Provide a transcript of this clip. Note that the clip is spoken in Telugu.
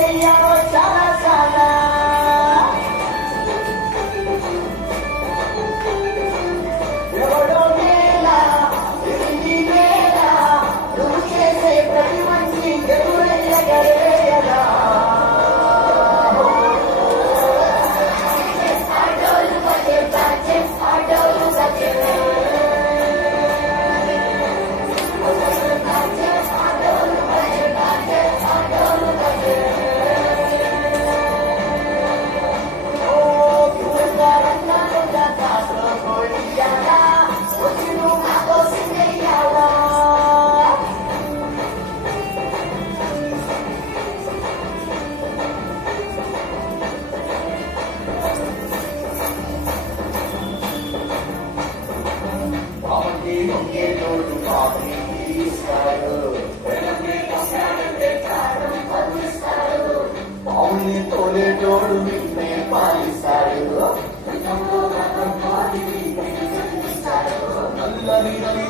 చేసయ్యావో చాలా చాలా ఎవడో మేలా ఇది మేలా నువ్వు చేసే ప్రతి మంచి ఎదురెళ్ళగలేయరా తోలేటోడు నిన్నే పాలిస్తాడు నల్లని